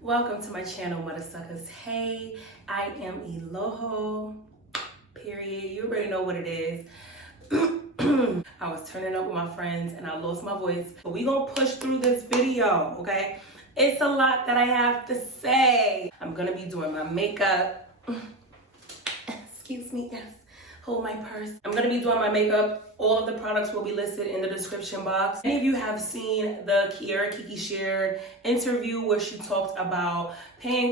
Welcome to my channel, Mother Suckers. Hey, I am Eloho, period. You already know what it is. I was turning up with my friends and I lost my voice, but we gonna push through this video, okay? It's a lot that I have to say. I'm gonna be doing my makeup. Excuse me, yes. Hold my purse. I'm gonna be doing my makeup. All of the products will be listed in the description box. Many of you have seen the Kierra Sheard interview where she talked about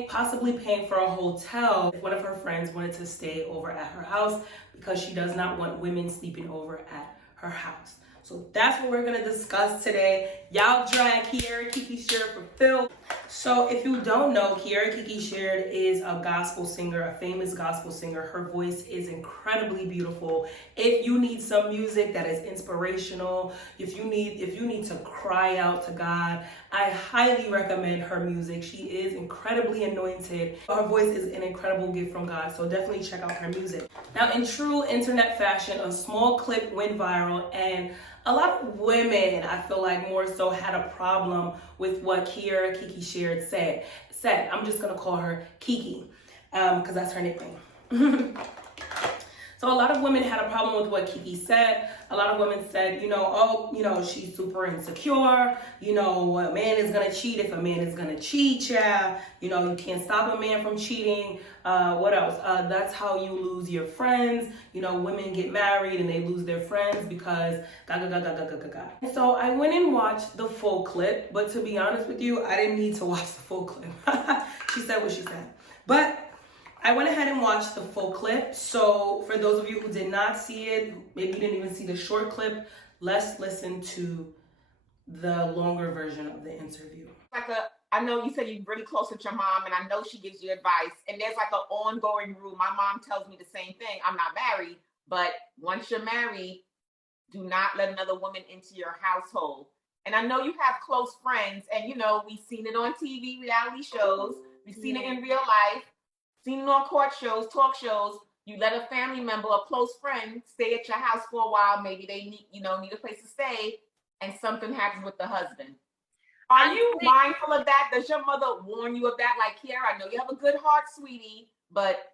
possibly paying for a hotel if one of her friends wanted to stay over at her house because she does not want women sleeping over at her house. So that's what we're gonna discuss today. Y'all drag Kierra Sheard for filth. So if you don't know, Kierra Sheard is a gospel singer, a famous gospel singer. Her voice is incredibly beautiful. If you need some music that is inspirational, if you need to cry out to God, I highly recommend her music. She is incredibly anointed. Her voice is an incredible gift from God, so definitely check out her music. Now, in true internet fashion, a small clip went viral, and a lot of women, I feel like, more so had a problem with what Kierra Sheard said. I'm just gonna call her Kiki, because that's her nickname. So a lot of women had a problem with what Kiki said. A lot of women said, she's super insecure. A man is gonna cheat if a man is gonna cheat, yeah. You can't stop a man from cheating. What else? That's how you lose your friends. Women get married and they lose their friends because ga. So I went and watched the full clip, but to be honest with you, I didn't need to watch the full clip. She said what she said. But I went ahead and watched the full clip. So for those of you who did not see it, maybe you didn't even see the short clip, let's listen to the longer version of the interview. I know you said you're really close with your mom, and I know she gives you advice, and there's like an ongoing rule. My mom tells me the same thing. I'm not married, but once you're married, do not let another woman into your household. And I know you have close friends, and we've seen it on TV, reality shows. We've seen it in real life. Seen it on court shows, talk shows. You let a family member, a close friend, stay at your house for a while. Maybe they need a place to stay, and something happens with the husband. Are you mindful of that? Does your mother warn you of that? Like, Kierra, I know you have a good heart, sweetie, but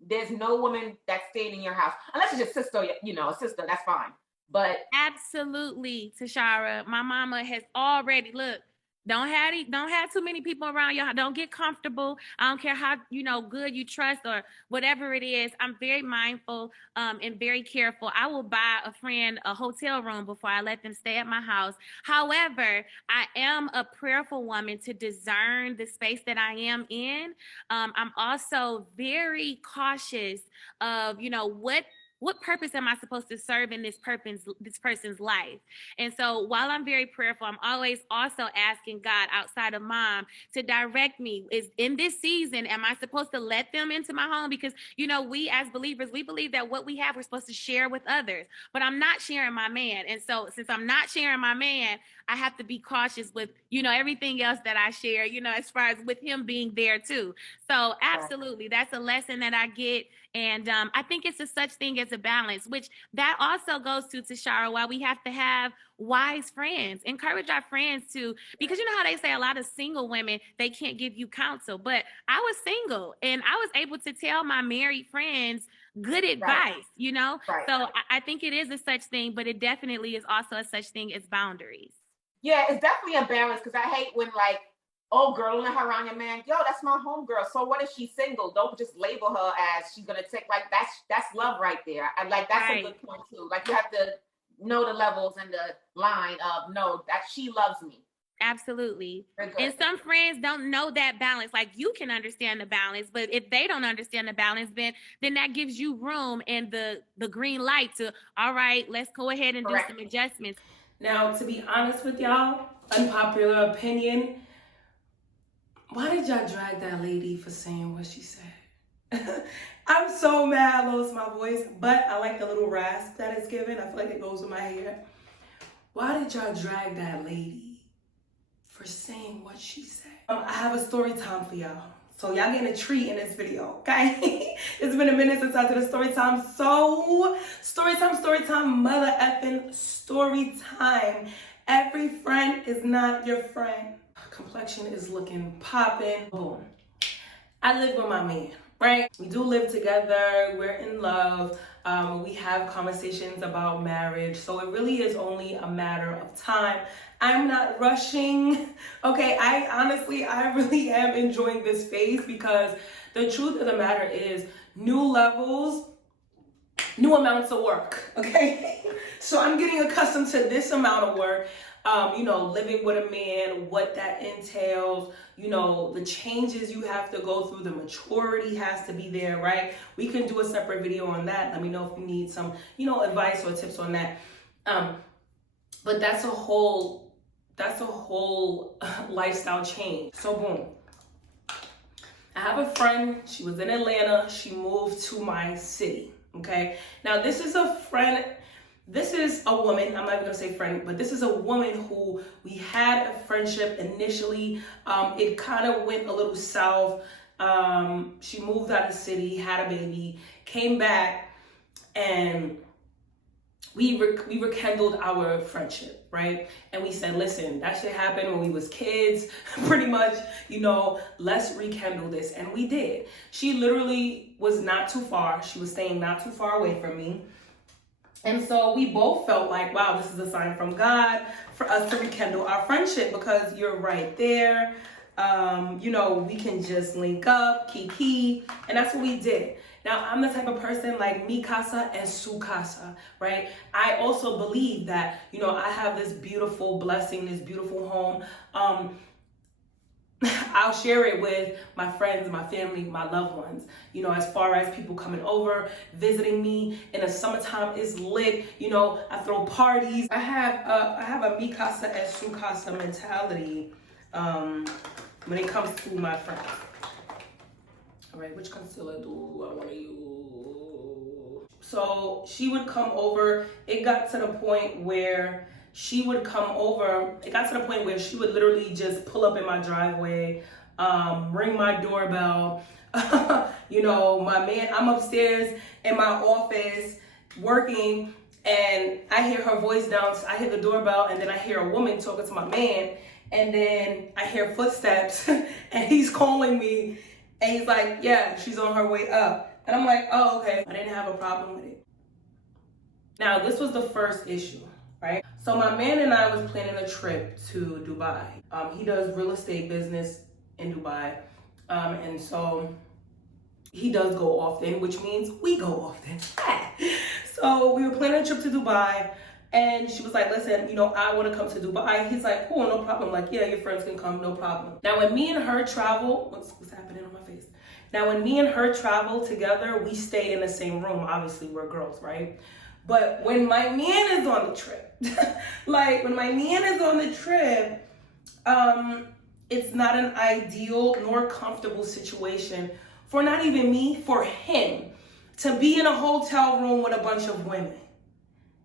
there's no woman that's staying in your house. Unless it's your sister, a sister, that's fine. But absolutely, Tashara, my mama has already, look, don't have too many people around you. Don't get comfortable. I don't care how good you trust or whatever it is. I'm very mindful and very careful. I will buy a friend a hotel room before I let them stay at my house. However, I am a prayerful woman to discern the space that I am in. I'm also very cautious of what purpose am I supposed to serve in this person's life? And so while I'm very prayerful, I'm always also asking God outside of mom to direct me. Is in this season, am I supposed to let them into my home? Because, we as believers, we believe that what we have, we're supposed to share with others, but I'm not sharing my man. And so since I'm not sharing my man, I have to be cautious with, everything else that I share, as far as with him being there too. So absolutely, that's a lesson that I get. And I think it's a such thing as a balance, which that also goes to Tashara, why we have to have wise friends, encourage our friends to, because how they say a lot of single women, they can't give you counsel, but I was single and I was able to tell my married friends good advice, Right. So I think it is a such thing, but it definitely is also a such thing as boundaries. Yeah, it's definitely a balance, because I hate when oh, girl, don't let her around your man. Yo, that's my homegirl. So what if she's single? Don't just label her as she's gonna take, that's love right there. That's right. A good point too. You have to know the levels and the line of know that she loves me. Absolutely. And some friends don't know that balance. You can understand the balance, but if they don't understand the balance, then that gives you room and the green light to, all right, let's go ahead and do some adjustments. Now, to be honest with y'all, unpopular opinion, why did y'all drag that lady for saying what she said? I'm so mad I lost my voice, but I like the little rasp that it's given. I feel like it goes with my hair. Why did y'all drag that lady for saying what she said? I have a story time for y'all. So y'all getting a treat in this video, okay? It's been a minute since I did a story time. So, story time, mother effing story time. Every friend is not your friend. complexion is looking popping. Boom. I live with my man, right? We do live together. We're in love. We have conversations about marriage. So it really is only a matter of time. I'm not rushing. Okay, I really am enjoying this phase because the truth of the matter is new levels, new amounts of work, okay? So I'm getting accustomed to this amount of work. You know, living with a man, what that entails, you know, the changes you have to go through, the maturity has to be there, right? We can do a separate video on that. Let me know if you need some, you know, advice or tips on that. But that's a whole lifestyle change. So boom. I have a friend, she was in Atlanta, she moved to my city, okay? Now this is a friend, this is a woman, I'm not even gonna say friend, but this is a woman who we had a friendship initially. It kind of went a little south. She moved out of the city, had a baby, came back, and we rekindled our friendship, right? And we said, listen, that shit happened when we was kids, pretty much, you know, let's rekindle this. And we did. She literally was not too far. She was staying not too far away from me. And so we both felt like, wow, this is a sign from God for us to rekindle our friendship because you're right there. You know, we can just link up, kiki, and that's what we did. Now, I'm the type of person like mi casa and su casa, right? I also believe that, you know, I have this beautiful blessing, this beautiful home. I'll share it with my friends, my family, my loved ones. You know, as far as people coming over, visiting me in the summertime is lit. You know, I throw parties. I have a mi casa and su casa mentality when it comes to my friends. All right, which concealer do I want to use? So she would come over. It got to the point where she would come over. It got to the point where she would literally just pull up in my driveway, ring my doorbell. You know, my man, I'm upstairs in my office working, and I hear her voice down. I hear the doorbell, and then I hear a woman talking to my man, and then I hear footsteps, and he's calling me, and he's like, yeah, she's on her way up. And I'm like, oh, okay. I didn't have a problem with it. Now, this was the first issue, right? So my man and I was planning a trip to Dubai. He does real estate business in Dubai. And so he does go often, which means we go often. So we were planning a trip to Dubai, and she was like, listen, you know, I want to come to Dubai. He's like, cool, no problem. Like, yeah, your friends can come, no problem. Now, when me and her travel, what's happening on my face? Now, when me and her travel together, we stay in the same room. Obviously, we're girls, right? But when my man is on the trip, like when my man is on the trip, it's not an ideal nor comfortable situation for not even me, for him to be in a hotel room with a bunch of women.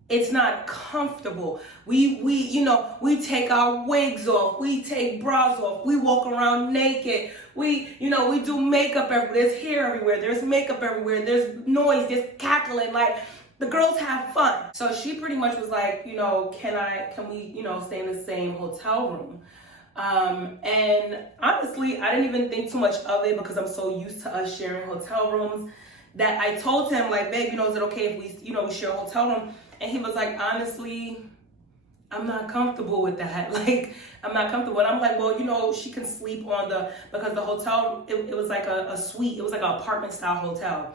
It's not comfortable. We you know, we take our wigs off, we take bras off, we walk around naked. We, you know, we do makeup everywhere. There's hair everywhere. There's makeup everywhere. There's noise. There's cackling. Like, the girls have fun. So she pretty much was like, you know, can we, you know, stay in the same hotel room? And honestly, I didn't even think too much of it because I'm so used to us sharing hotel rooms that I told him, like, babe, you know, is it okay if we, you know, we share a hotel room? And he was like, honestly, I'm not comfortable with that. Like, I'm not comfortable. And I'm like, well, you know, she can sleep on because the hotel, it was like a suite. It was like an apartment style hotel.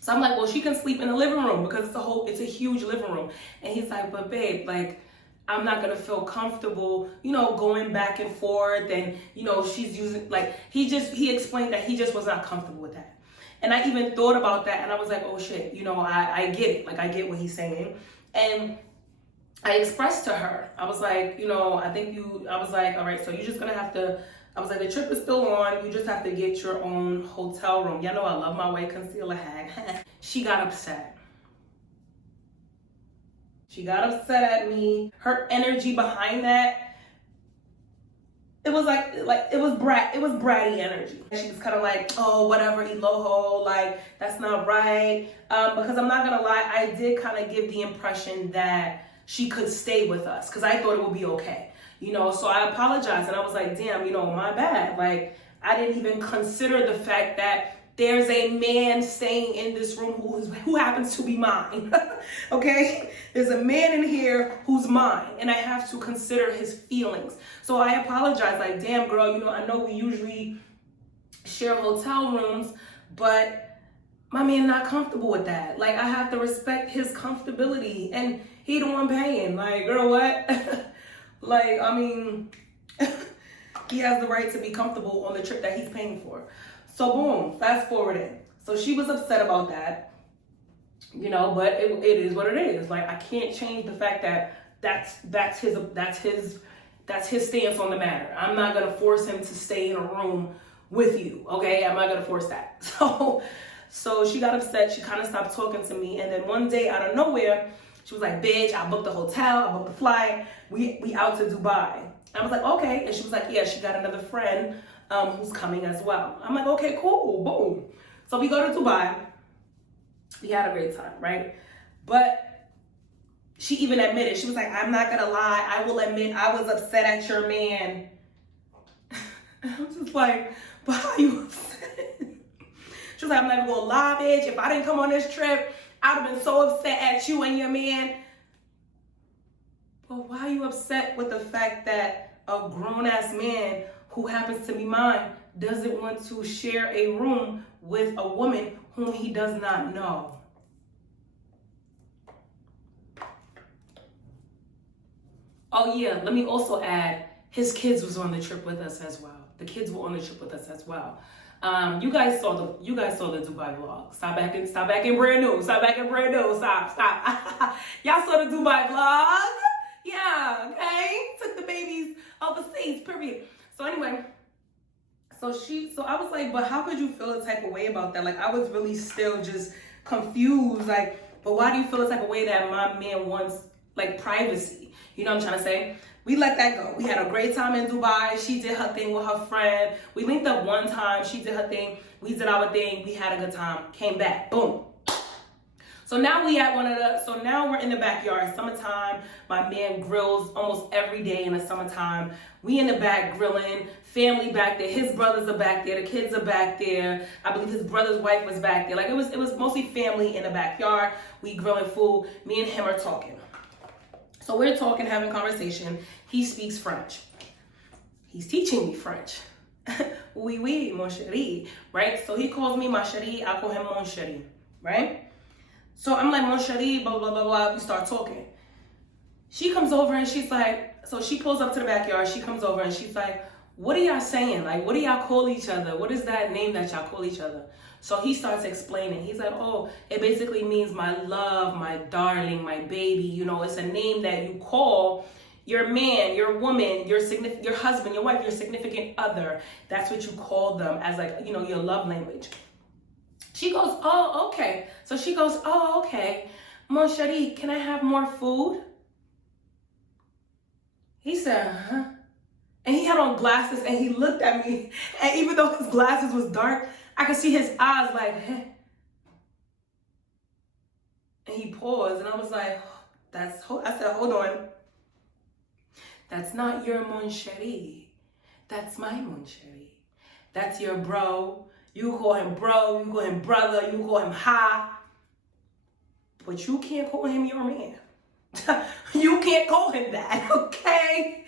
So I'm like, well, she can sleep in the living room because it's a huge living room. And he's like, but babe, like, I'm not gonna feel comfortable, you know, going back and forth. And, you know, she's using, like, he explained that he just was not comfortable with that. And I even thought about that, and I was like, oh shit, you know, I get it. Like, I get what he's saying. And I expressed to her, I was like, you know, I was like, all right, so you're just gonna have to, I was like, the trip is still on. You just have to get your own hotel room. Y'all know I love my white concealer hag. She got upset. She got upset at me. Her energy behind that, it was like it was bratty energy. She was kind of like, oh, whatever, Eloho, like, that's not right. Because I'm not gonna lie, I did kind of give the impression that she could stay with us because I thought it would be okay. you know, so I apologized and I was like, damn, you know, my bad. Like, I didn't even consider the fact that there's a man staying in this room who happens to be mine. Okay? There's a man in here who's mine, and I have to consider his feelings. So I apologize, like, damn, girl, you know, I know we usually share hotel rooms, but my man not comfortable with that. Like, I have to respect his comfortability, and he the one paying. Like, girl, what? Like, I mean, he has the right to be comfortable on the trip that he's paying for. So boom, fast forwarding. So she was upset about that, you know, but it is what it is. Like, I can't change the fact that that's his stance on the matter. I'm not gonna force him to stay in a room with you, okay? I'm not gonna force that. So she got upset. She kind of stopped talking to me, and then one day out of nowhere, she was like, "Bitch, I booked the hotel, I booked the flight. We out to Dubai." I was like, "Okay," and she was like, "Yeah, she got another friend who's coming as well." I'm like, "Okay, cool, boom." So we go to Dubai. We had a great time, right? But she even admitted, she was like, "I'm not gonna lie, I will admit I was upset at your man." I'm just like, "But how you upset?" She was like, "I'm not even gonna lie, bitch. If I didn't come on this trip, I'd have been so upset at you and your man." But why are you upset with the fact that a grown-ass man who happens to be mine doesn't want to share a room with a woman whom he does not know? Oh yeah, let me also add, his kids was on the trip with us as well. The kids were on the trip with us as well. You guys saw the Dubai vlog. Stop acting brand new. Stop. Y'all saw the Dubai vlog. Yeah, okay. Took the babies overseas, period. So anyway, so I was like, but how could you feel a type of way about that? Like, I was really still just confused. Like, but why do you feel a type of way that my man wants, like, privacy? You know what I'm trying to say? We let that go. We had a great time in Dubai. She did her thing with her friend. We linked up one time. She did her thing. We did our thing. We had a good time. Came back. Boom. So now now we're in the backyard. Summertime. My man grills almost every day in the summertime. We in the back grilling. Family back there. His brothers are back there. The kids are back there. I believe his brother's wife was back there. Like, it was mostly family in the backyard. We grilling food. Me and him are talking. So we're talking, having conversation. He speaks French. He's teaching me French. Oui, oui, mon chéri, right? So he calls me ma chérie, I call him mon chéri, right? So I'm like, mon chéri, blah, blah, blah, blah. We start talking. She comes over and she's like, so she pulls up to the backyard. She comes over and she's like, "What are y'all saying? Like, what do y'all call each other? What is that name that y'all call each other?" So he starts explaining. He's like, "Oh, it basically means my love, my darling, my baby. You know, it's a name that you call your man, your woman, your husband, your wife, your significant other. That's what you call them as, like, you know, your love language." She goes, "Oh, okay." So she goes, "Oh, okay. Mon chéri, can I have more food?" He said, "Huh?" And he had on glasses and he looked at me. And even though his glasses was dark, I could see his eyes like, "Huh?" And he paused and I was like, I said, "Hold on. That's not your mon chéri. That's my mon chéri. That's your bro. You call him bro, you call him brother, you call him ha. But you can't call him your man." You can't call him that, okay?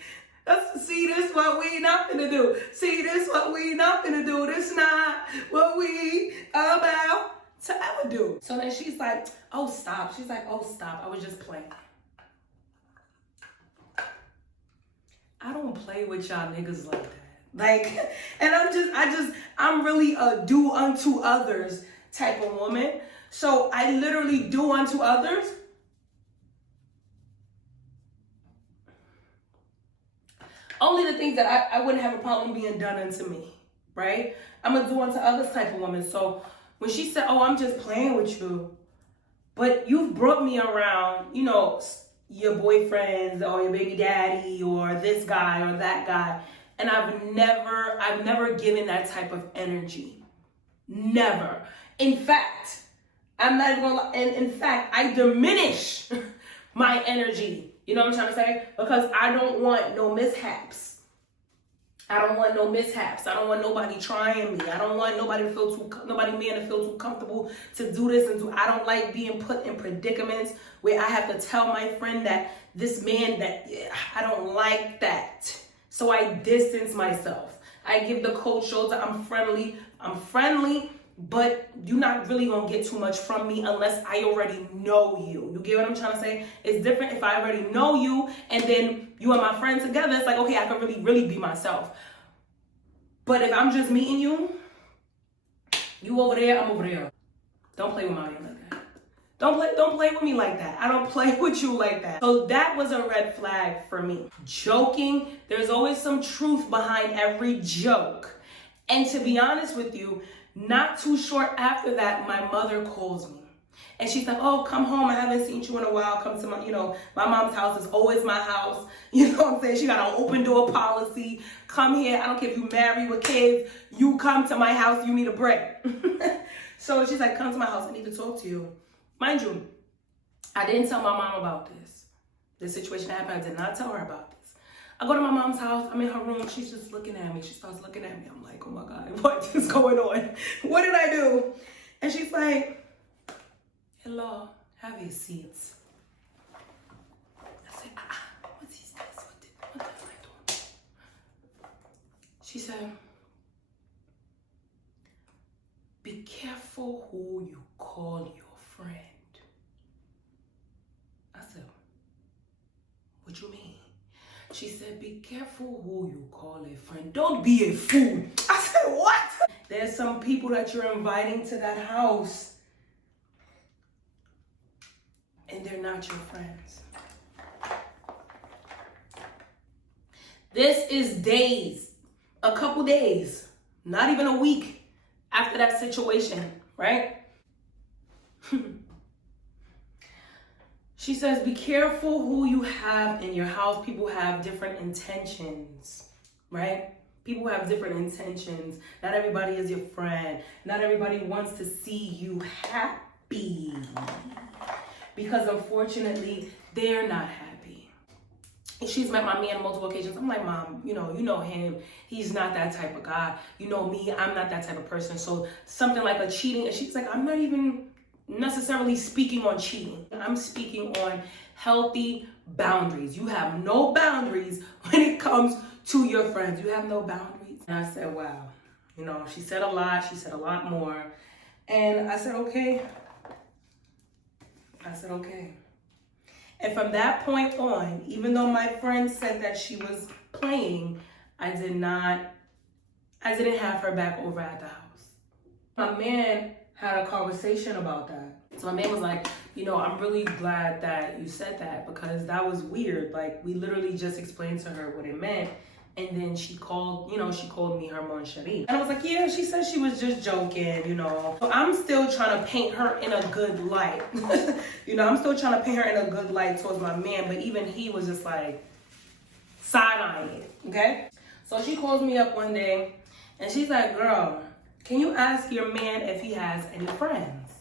See, this is what we not gonna do. See, this is what we not gonna do. This not what we about to ever do. So then she's like, "Oh, stop." She's like, "Oh, stop. I was just playing." I don't play with y'all niggas like that. Like, and I'm really a do unto others type of woman. So I literally do unto others. Only the things that I wouldn't have a problem being done unto me, right? I'm a do unto others type of woman. So when she said, "Oh, I'm just playing with you," but you've brought me around, you know, your boyfriends or your baby daddy or this guy or that guy, and I've never given that type of energy. Never. In fact, I'm not even gonna lie, and in fact, I diminish my energy You know what I'm trying to say? Because I don't want no mishaps. I don't want no mishaps. I don't want nobody trying me. I don't want nobody man to feel too comfortable to do this and do. I don't like being put in predicaments where I have to tell my friend that this man I don't like that. So I distance myself. I give the cold shoulder. I'm friendly, but you're not really gonna get too much from me unless I already know you. You get what I'm trying to say? It's different if I already know you and then you and my friend together. It's like, okay, I can really be myself. But if I'm just meeting you, you over there, I'm over there. Don't play with my man like that. Don't play with me like that. I don't play with you like that. So that was a red flag for me. Joking, there's always some truth behind every joke. And to be honest with you, not too short after that, my mother calls me. And she's like, oh, come home. I haven't seen you in a while. Come to my mom's house is always my house. You know what I'm saying? She got an open door policy. Come here. I don't care if you married with kids. You come to my house. You need a break. So she's like, come to my house. I need to talk to you. Mind you, I didn't tell my mom about this. This situation happened. I did not tell her about this. I go to my mom's house. I'm in her room. She's just looking at me. She starts looking at me. I'm like, oh my God, what is going on? What did I do? And she's like, hello, have a seat. I said, what is this? What am I doing? She said, be careful who you call your friend. I said, what you mean? She said, be careful who you call a friend. Don't be a fool. I said, what? There's some people that you're inviting to that house and they're not your friends. This is days, a couple days, not even a week after that situation, right? She says, be careful who you have in your house. People have different intentions, right? People have different intentions. Not everybody is your friend. Not everybody wants to see you happy. Because unfortunately, they're not happy. And she's met my man on multiple occasions. I'm like, Mom, you know him. He's not that type of guy. You know me, I'm not that type of person. So something like a cheating, and she's like, I'm not even necessarily speaking on cheating. I'm speaking on healthy boundaries. You have no boundaries when it comes to your friends. You have no boundaries. And I said, wow. She said a lot. She said a lot more. And I said, okay. And from that point on, even though my friend said that she was playing, I didn't have her back over at the house. My man had a conversation about that. So my man was like, I'm really glad that you said that because that was weird. Like, we literally just explained to her what it meant. And then she called me her mon chéri. And I was like, yeah, she said she was just joking, So I'm still trying to paint her in a good light. I'm still trying to paint her in a good light towards my man. But even he was just like side-eyeing it, okay? So she calls me up one day and she's like, girl, can you ask your man if he has any friends?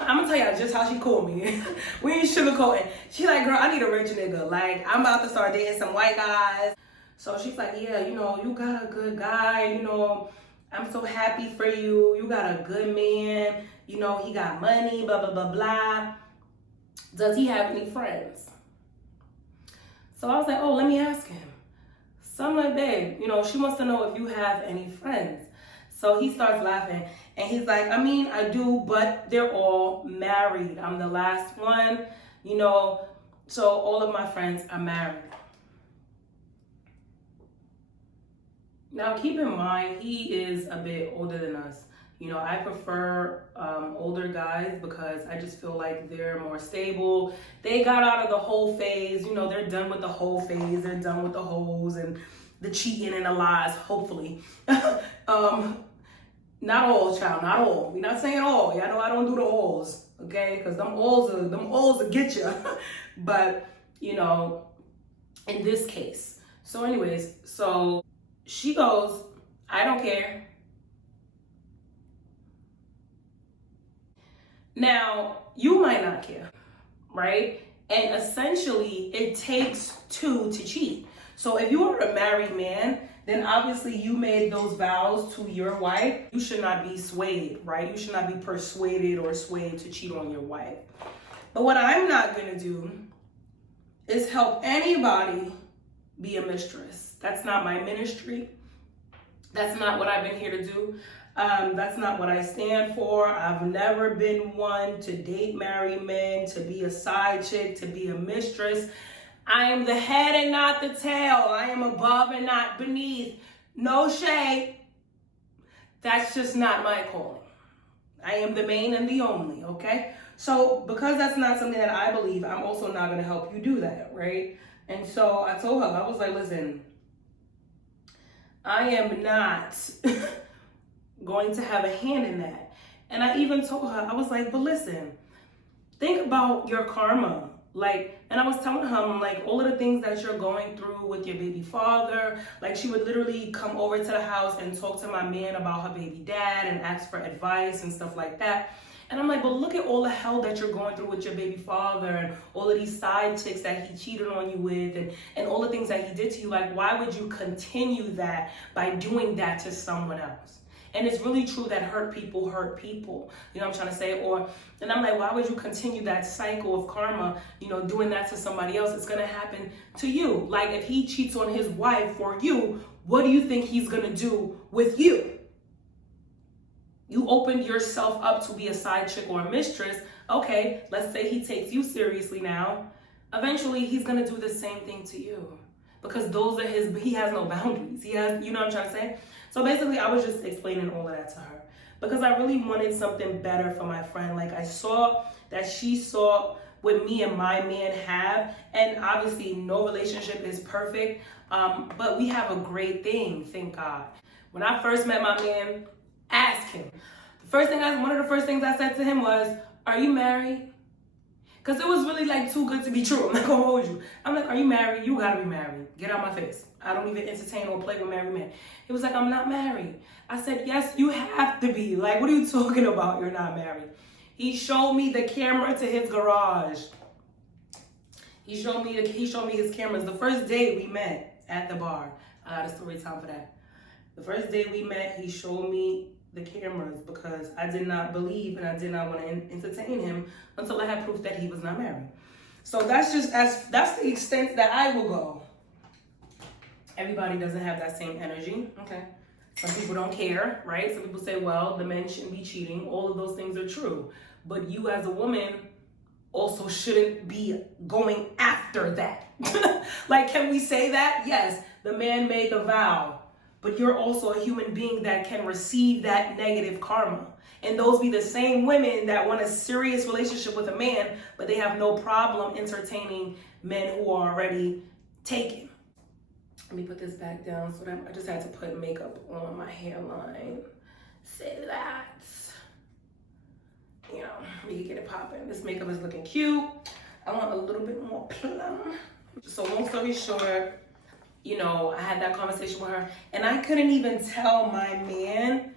I'm gonna tell y'all just how she called me. We ain't sugarcoating. She like, girl, I need a rich nigga. Like, I'm about to start dating some white guys. So she's like, yeah, you got a good guy. I'm so happy for you. You got a good man. He got money, blah, blah, blah, blah. Does he have any friends? So I was like, oh, let me ask him. So I'm like, babe, she wants to know if you have any friends. So he starts laughing and he's like, I mean, I do, but they're all married. I'm the last one, so all of my friends are married. Now, keep in mind, he is a bit older than us. I prefer older guys because I just feel like they're more stable. They got out of the whole phase. They're done with the whole phase. They're done with the hoes and the cheating and the lies, hopefully. Not all, child, not all. We're not saying all. Y'all know I don't do the alls, okay? Because them alls will get you. But, in this case. So anyways, so she goes, I don't care. Now, you might not care, right? And essentially, it takes two to cheat. So if you are a married man, then obviously you made those vows to your wife. You should not be swayed, right? You should not be persuaded or swayed to cheat on your wife. But what I'm not gonna do is help anybody be a mistress. That's not my ministry. That's not what I've been here to do. That's not what I stand for. I've never been one to date married men, to be a side chick, to be a mistress. I am the head and not the tail. I am above and not beneath. No shade. That's just not my calling. I am the main and the only, okay? So because that's not something that I believe, I'm also not going to help you do that, right? And so I told her, I was like, listen, I am not going to have a hand in that. And I even told her, I was like, but listen, think about your karma. Like, and I was telling him, like, all of the things that you're going through with your baby father. Like, she would literally come over to the house and talk to my man about her baby dad and ask for advice and stuff like that. And I'm like, but look at all the hell that you're going through with your baby father and all of these side chicks that he cheated on you with and all the things that he did to you. Like, why would you continue that by doing that to someone else? And it's really true that hurt people hurt people. You know what I'm trying to say? And I'm like, why would you continue that cycle of karma, you know, doing that to somebody else? It's going to happen to you. Like, if he cheats on his wife for you, what do you think he's going to do with you? You opened yourself up to be a side chick or a mistress. Okay, let's say he takes you seriously now. Eventually, he's going to do the same thing to you. Because those are he has no boundaries. He has, you know what I'm trying to say? So basically, I was just explaining all of that to her. Because I really wanted something better for my friend. Like, I saw that she saw what me and my man have. And obviously, no relationship is perfect. But we have a great thing, thank God. When I first met my man, ask him. One of the first things I said to him was, are you married? Because it was really like too good to be true. I'm not gonna hold you. I'm like, are you married? You gotta be married. Get out my face. I don't even entertain or play with married men. He was like, I'm not married. I said, yes, you have to be. Like, what are you talking about? You're not married. He showed me the camera to his garage. He showed me his cameras. The first day we met at the bar. I got a story time for that. The first day we met, he showed me the cameras because I did not believe and I did not want to entertain him until I had proof that he was not married. So that's the extent that I will go. Everybody doesn't have that same energy. Okay. Some people don't care, right? Some people say, well, the men shouldn't be cheating. All of those things are true. But you as a woman also shouldn't be going after that. Like, can we say that? Yes, the man made the vow. But you're also a human being that can receive that negative karma. And those be the same women that want a serious relationship with a man, but they have no problem entertaining men who are already taken. Let me put this back down so that I just had to put makeup on my hairline. Say that. You know, we can get it popping. This makeup is looking cute. I want a little bit more plum. So long story short, you know, I had that conversation with her and I couldn't even tell my man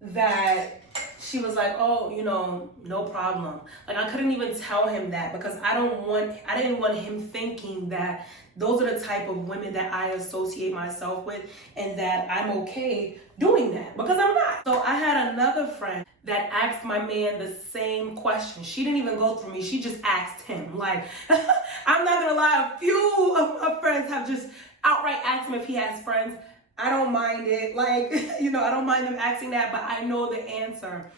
that she was like, oh, you know, no problem. Like, I couldn't even tell him that because I didn't want him thinking that those are the type of women that I associate myself with and that I'm okay doing that because I'm not. So I had another friend that asked my man the same question. She didn't even go through me. She just asked him. Like, I'm not gonna lie, a few of my friends have just outright asked him if he has friends. I don't mind it. Like, you know, I don't mind them asking that, but I know the answer.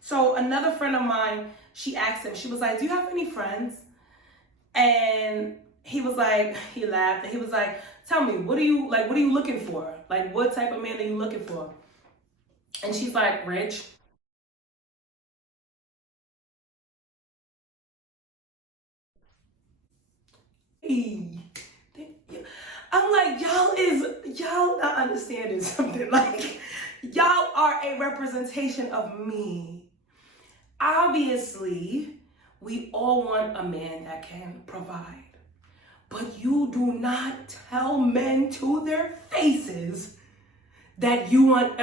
So another friend of mine, she asked him, she was like, do you have any friends? And he was like, he laughed and he was like, tell me, what are you looking for? Like, what type of man are you looking for? And she's like, rich. I'm like, y'all not understanding something. Like, y'all are a representation of me. Obviously, we all want a man that can provide. But you do not tell men to their faces that you want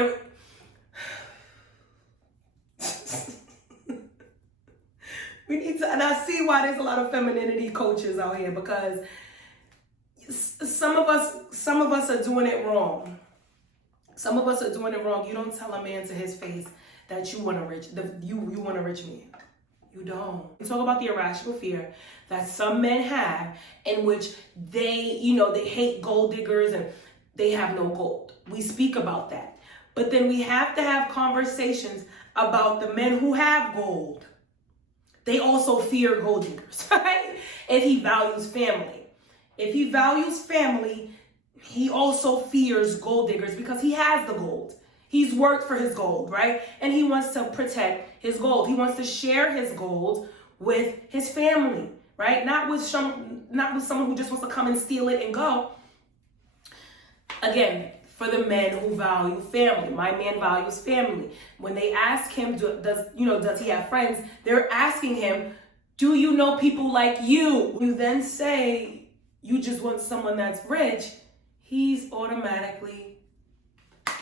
We need to, and I see why there's a lot of femininity coaches out here, because some of us are doing it wrong. Some of us are doing it wrong. You don't tell a man to his face that you want a rich man. You don't. We talk about the irrational fear that some men have, in which they hate gold diggers and they have no gold. We speak about that. But then we have to have conversations about the men who have gold. They also fear gold diggers, right? If he values family. If he values family, he also fears gold diggers because he has the gold. He's worked for his gold, right? And he wants to protect his gold. He wants to share his gold with his family, right? Not with someone who just wants to come and steal it and go. Again, for the men who value family. My man values family. When they ask him, does he have friends? They're asking him, do you know people like you? You then say, you just want someone that's rich, he's automatically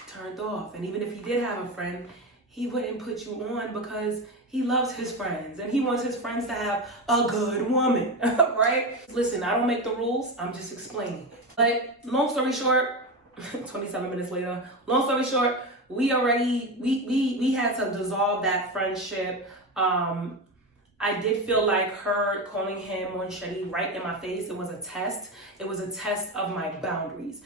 turned off. And even if he did have a friend, he wouldn't put you on because he loves his friends and he wants his friends to have a good woman, right? Listen, I don't make the rules, I'm just explaining. But long story short, 27 minutes later, long story short, we had to dissolve that friendship. I did feel like her calling him on Shetty right in my face. It was a test. It was a test of my boundaries.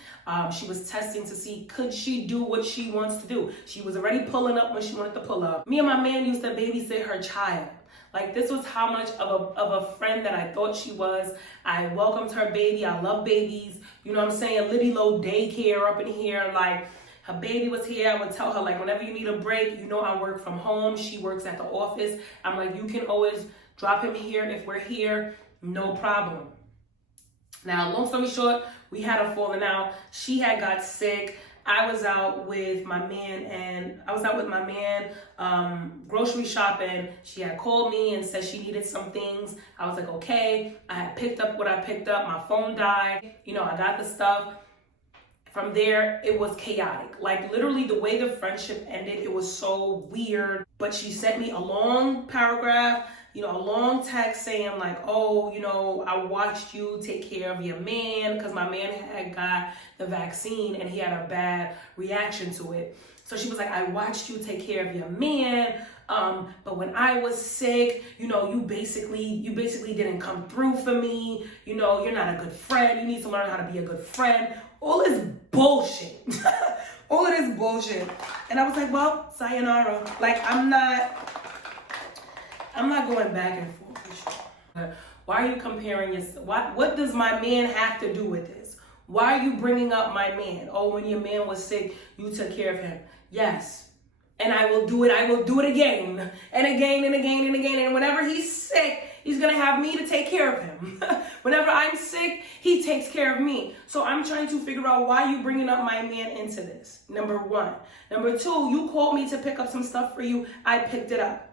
She was testing to see, could she do what she wants to do? She was already pulling up when she wanted to pull up. Me and my man used to babysit her child. Like, this was how much of a friend that I thought she was. I welcomed her baby. I love babies. You know what I'm saying? Liddy Low daycare up in here. Like, her baby was here. I would tell her, like, whenever you need a break, you know I work from home. She works at the office. I'm like, you can always drop him here if we're here. No problem. Now, long story short, we had a falling out. She had got sick. I was out with my man grocery shopping. She had called me and said she needed some things. I was like, okay. I had picked up what I picked up. My phone died. I got the stuff. From there, it was chaotic. Like, literally the way the friendship ended, it was so weird. But she sent me a long paragraph, a long text saying like, oh, I watched you take care of your man, because my man had got the vaccine and he had a bad reaction to it. So she was like, I watched you take care of your man, but when I was sick, you basically didn't come through for me. You're not a good friend. You need to learn how to be a good friend. All this bullshit. All of this bullshit. And I was like, well, sayonara. Like, I'm not going back and forth with you. Why are you comparing yourself? What does my man have to do with this? Why are you bringing up my man? Oh, when your man was sick, you took care of him. Yes. And I will do it. I will do it again and again and again and again. And whenever he's sick, he's going to have me to take care of him. Whenever I'm sick, he takes care of me. So I'm trying to figure out why you bringing up my man into this. Number one. Number two, you called me to pick up some stuff for you. I picked it up.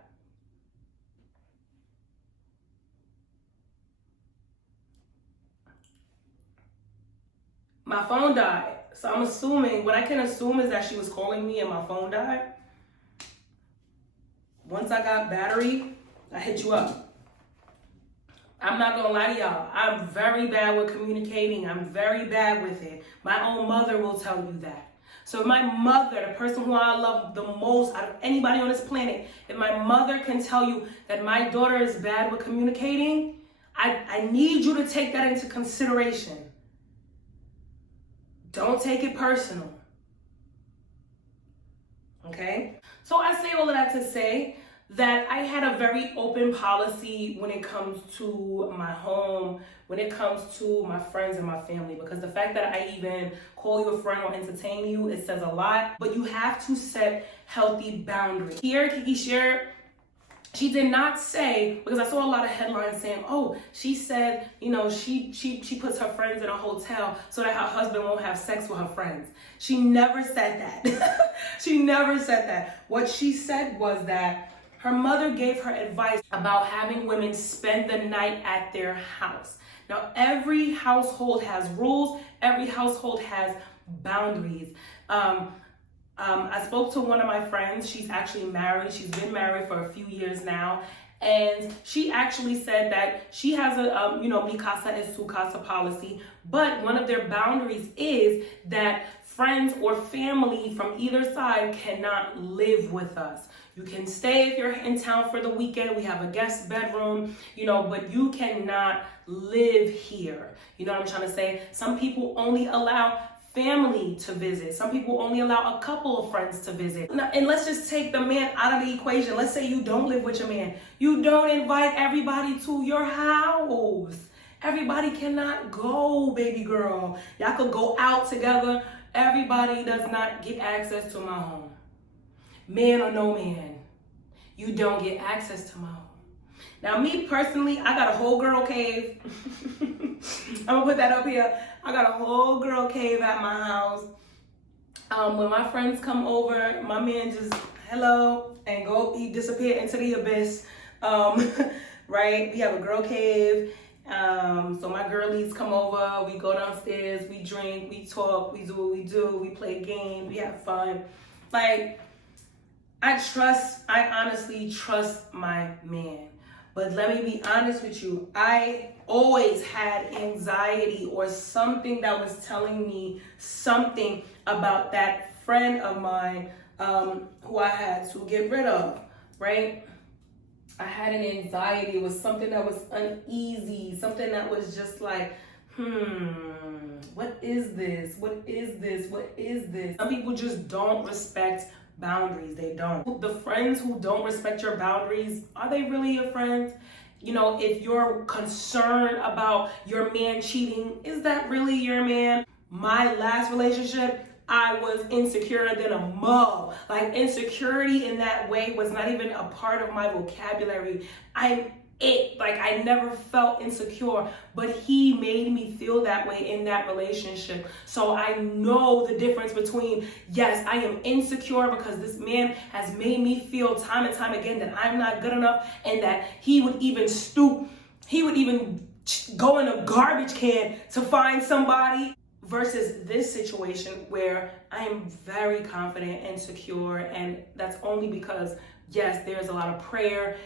My phone died. So I'm assuming, what I can assume is that she was calling me and my phone died. Once I got battery, I hit you up. I'm not gonna lie to y'all. I'm very bad with communicating. I'm very bad with it. My own mother will tell you that. So if my mother, the person who I love the most out of anybody on this planet, if my mother can tell you that my daughter is bad with communicating, I need you to take that into consideration. Don't take it personal. Okay? So I say all of that to say that I had a very open policy when it comes to my home, when it comes to my friends and my family, because the fact that I even call you a friend or entertain you, it says a lot. But you have to set healthy boundaries. Here, Kiki Sheard, she did not say, because I saw a lot of headlines saying, oh, she said, she puts her friends in a hotel so that her husband won't have sex with her friends. She never said that. She never said that. What she said was that her mother gave her advice about having women spend the night at their house. Now, every household has rules. Every household has boundaries. I spoke to one of my friends. She's actually married. She's been married for a few years now. And she actually said that she has a, mi casa es su casa policy, but one of their boundaries is that friends or family from either side cannot live with us. You can stay if you're in town for the weekend. We have a guest bedroom, but you cannot live here. You know what I'm trying to say? Some people only allow family to visit. Some people only allow a couple of friends to visit. Now, and let's just take the man out of the equation. Let's say you don't live with your man. You don't invite everybody to your house. Everybody cannot go, baby girl. Y'all could go out together. Everybody does not get access to my home. Man or no man, you don't get access to my home. Now, me personally, I got a whole girl cave. I'm gonna put that up here. I got a whole girl cave at my house. When my friends come over, my man just hello and go disappear into the abyss. Right? We have a girl cave. So my girlies come over, we go downstairs, we drink, we talk, we do what we do, we play games, we have fun. Like, I honestly trust my man. But let me be honest with you, I always had anxiety or something that was telling me something about that friend of mine who I had to get rid of, right? I had an anxiety. It was something that was uneasy, something that was just like, what is this? What is this? What is this? Some people just don't respect boundaries. They don't. The friends who don't respect your boundaries, are they really your friends? If you're concerned about your man cheating, is that really your man? My last relationship, I was insecure than a mug. Like, insecurity in that way was not even a part of my vocabulary. I never felt insecure, but he made me feel that way in that relationship. So I know the difference between, yes, I am insecure because this man has made me feel time and time again that I'm not good enough, and that he would even stoop, he would even go in a garbage can to find somebody, versus this situation where I am very confident and secure, and that's only because, yes, there's a lot of prayer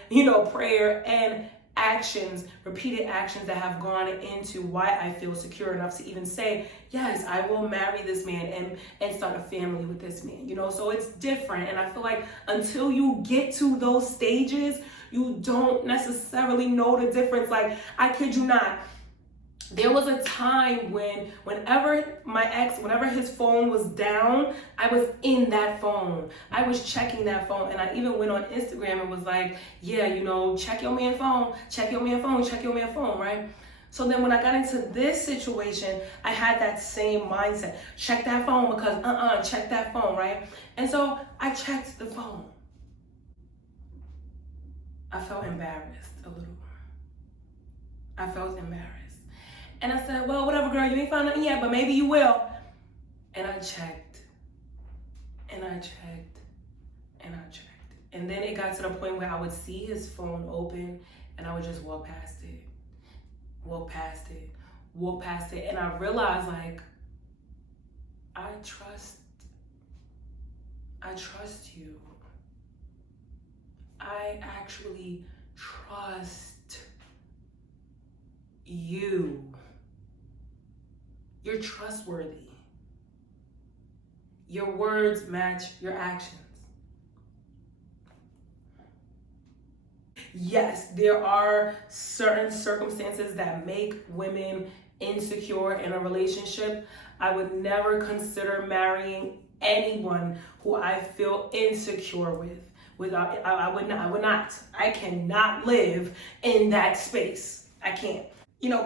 and actions, repeated actions that have gone into why I feel secure enough to even say, yes, I will marry this man and start a family with this man, so it's different. And I feel like until you get to those stages, you don't necessarily know the difference. Like, I kid you not, there was a time whenever his phone was down, I was in that phone. I was checking that phone. And I even went on Instagram and was like, yeah, check your man's phone, check your man's phone, check your man's phone, right? So then when I got into this situation, I had that same mindset. Check that phone because, check that phone, right? And so I checked the phone. I felt embarrassed a little. I felt embarrassed. And I said, well, whatever, girl, you ain't found nothing yet, but maybe you will. And I checked. And I checked. And I checked. And then it got to the point where I would see his phone open and I would just walk past it. Walk past it. Walk past it. And I realized, like, I trust you. I actually trust you. You're trustworthy. Your words match your actions. Yes, there are certain circumstances that make women insecure in a relationship. I would never consider marrying anyone who I feel insecure with. I would not. I cannot live in that space. I can't.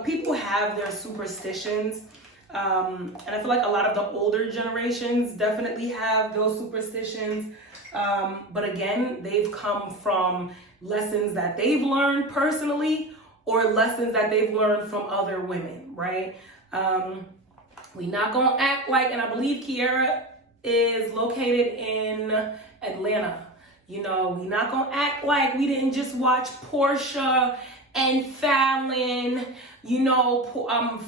People have their superstitions. And I feel like a lot of the older generations definitely have those superstitions. But again, they've come from lessons that they've learned personally or lessons that they've learned from other women, right? We not gonna act like, and I believe Kierra is located in Atlanta. We not gonna act like we didn't just watch Portia and Fallon.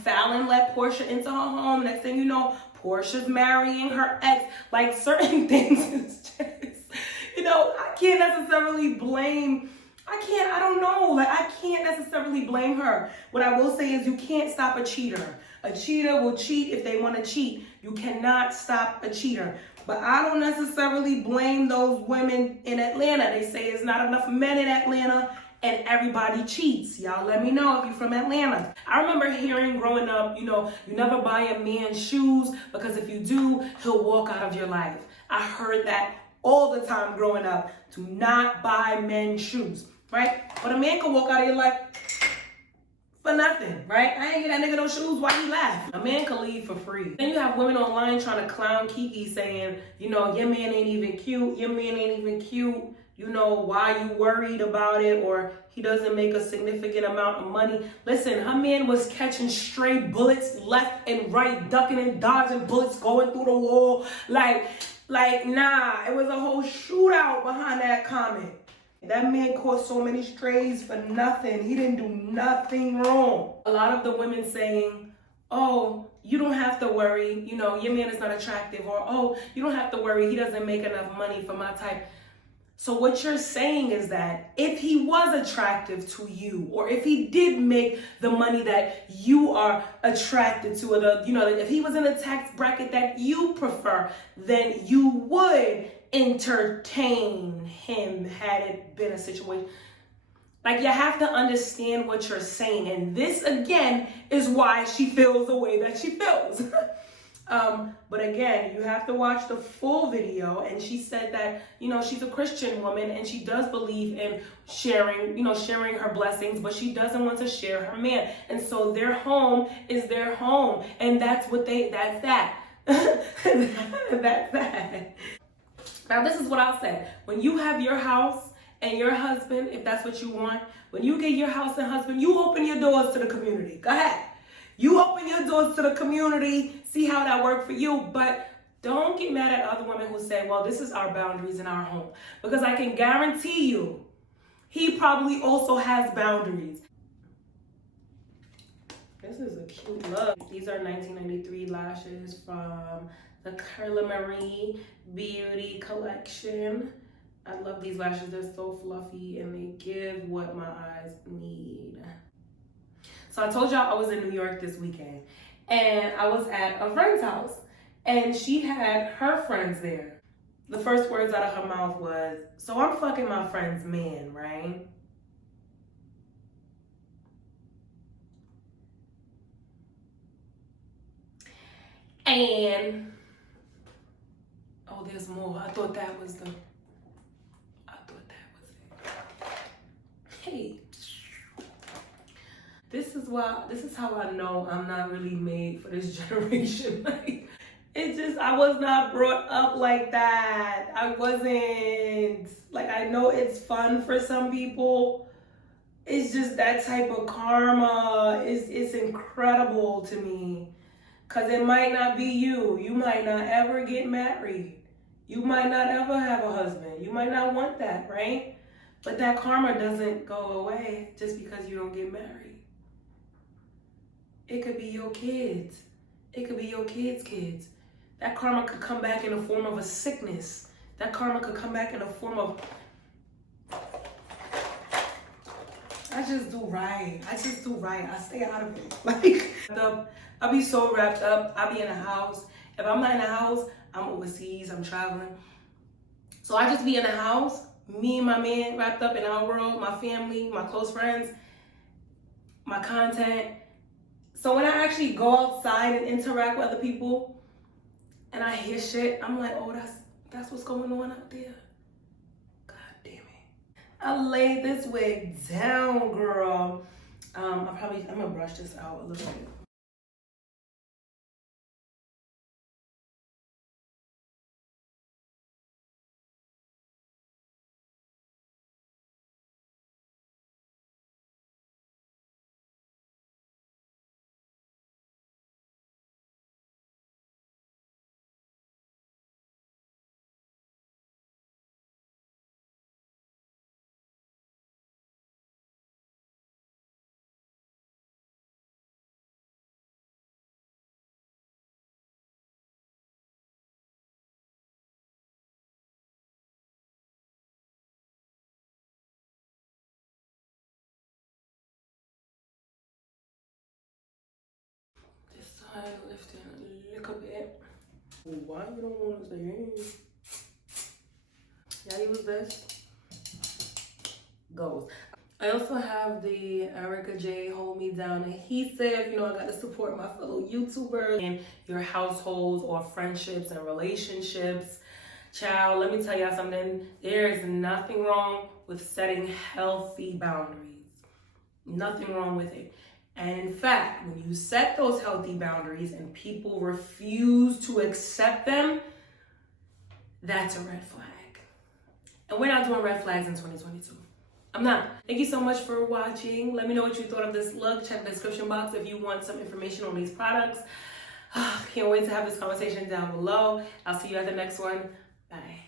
Fallon let Portia into her home. Next thing you know, Portia's marrying her ex. Like, certain things is just, I can't necessarily blame I don't know. Like, I can't necessarily blame her. What I will say is you can't stop a cheater. A cheater will cheat if they want to cheat. You cannot stop a cheater. But I don't necessarily blame those women in Atlanta. They say there's not enough men in Atlanta and everybody cheats. Y'all let me know if you're from Atlanta. I remember hearing growing up, you never buy a man shoes because if you do, he'll walk out of your life. I heard that all the time growing up. Do not buy men shoes, right? But a man can walk out of your life for nothing, right? I ain't get that nigga no shoes while he laugh. A man can leave for free. Then you have women online trying to clown Kiki saying, your man ain't even cute. Your man ain't even cute. Why you worried about it, or he doesn't make a significant amount of money. Listen, her man was catching stray bullets left and right, ducking and dodging bullets going through the wall. Like, nah, it was a whole shootout behind that comment. That man caught so many strays for nothing. He didn't do nothing wrong. A lot of the women saying, oh, you don't have to worry, your man is not attractive, or oh, you don't have to worry, he doesn't make enough money for my type. So what you're saying is that if he was attractive to you, or if he did make the money that you are attracted to, or if he was in a tax bracket that you prefer, then you would entertain him had it been a situation. Like, you have to understand what you're saying. And this, again, is why she feels the way that she feels. But again, you have to watch the full video. And she said that, she's a Christian woman and she does believe in sharing her blessings, but she doesn't want to share her man. And so their home is their home. And that's that. That's that. Now, this is what I'll say. When you have your house and your husband, if that's what you want, when you get your house and husband, you open your doors to the community. Go ahead. You open your doors to the community, see how that worked for you, but don't get mad at other women who say, well, this is our boundaries in our home. Because I can guarantee you, he probably also has boundaries. This is a cute look. These are 1993 lashes from the Curly Marie Beauty Collection. I love these lashes. They're so fluffy and they give what my eyes need. So I told y'all I was in New York this weekend and I was at a friend's house and she had her friends there. The first words out of her mouth was, so I'm fucking my friend's man, right? And, oh, there's more. I thought that was it. Hey. This is how I know I'm not really made for this generation. Like, I was not brought up like that. I wasn't. Like, I know it's fun for some people. It's just that type of karma it's incredible to me. Cause it might not be you. You might not ever get married. You might not ever have a husband. You might not want that, right? But that karma doesn't go away just because you don't get married. It could be your kids. It could be your kids' kids. That karma could come back in the form of a sickness. That karma could come back in the form of, I just do right. I stay out of it. Like, I'll be so wrapped up. I'll be in the house. If I'm not in the house, I'm overseas, I'm traveling. So I just be in the house, me and my man wrapped up in our world, my family, my close friends, my content. So when I actually go outside and interact with other people and I hear shit, I'm like, oh, that's what's going on out there. God damn it. I laid this wig down, girl. I'm gonna brush this out a little bit. I lift it a little bit. Why you don't want to say yeah, use this. Goes. I also have the Erica J Hold Me Down adhesive. You know, I got to support my fellow YouTubers in your households or friendships and relationships. Child, let me tell y'all something. There is nothing wrong with setting healthy boundaries. Nothing wrong with it. And in fact, when you set those healthy boundaries and people refuse to accept them, that's a red flag. And we're not doing red flags in 2022. I'm not. Thank you so much for watching. Let me know what you thought of this look. Check the description box if you want some information on these products. Can't wait to have this conversation down below. I'll see you at the next one. Bye.